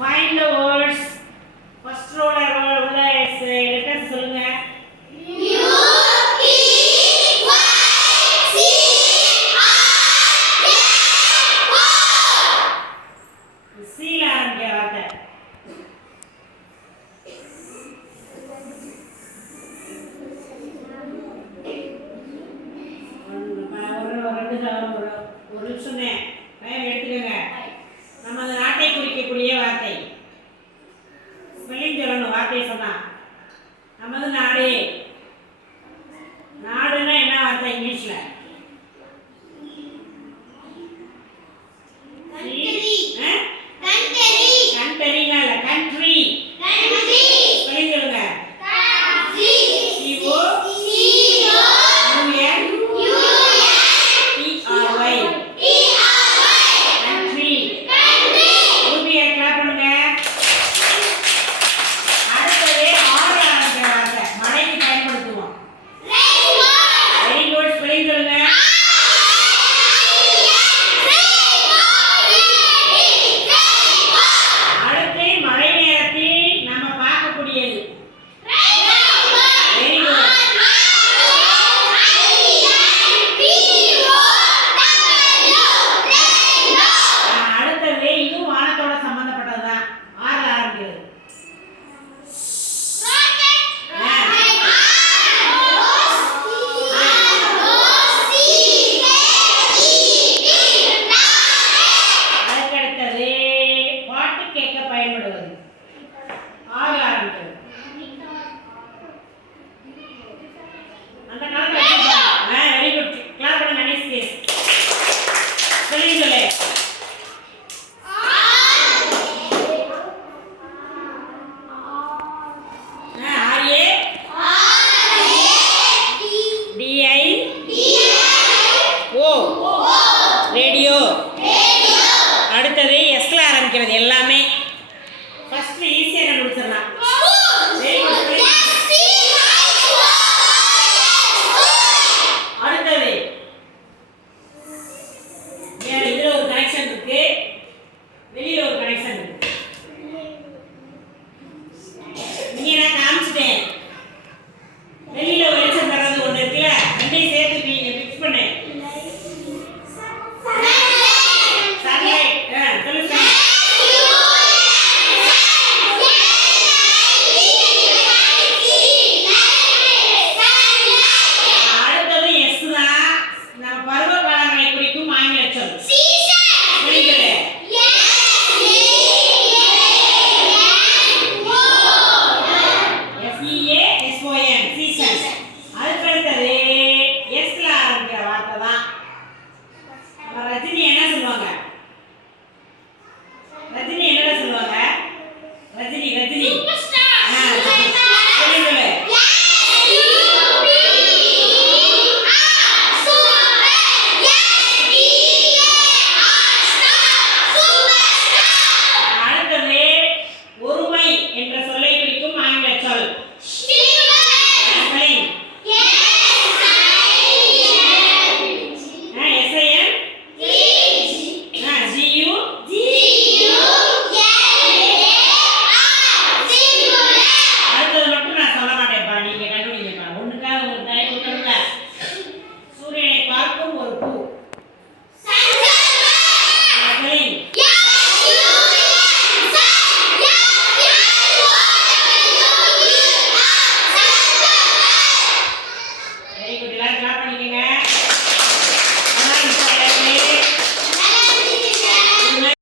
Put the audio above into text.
Find the words. First row உள்ள letters சொல்லுங்க. U P Y C I A O. C ல ஆரம்பிக்கிற வார்த்தை. ஒரு நிமிஷம் டைம் எடுத்துக்கோங்க. நம்ம அந்த நாட்டை குறிக்கக்கூடிய வார்த்தை ஸ்பெல்லிங் சொல்லணும். வார்த்தை சொன்னா நமது நாடு. நாடுன்னா என்ன வார்த்தை இங்கிலீஷ்ல? கண்ட்ரினா இல்ல கண்ட்ரி. ஸ்பெல்லிங் சொல்லுங்க. ரேடியோ. அடுத்தது எஸ்ல ஆரம்பிக்கிறது எல்லாமே.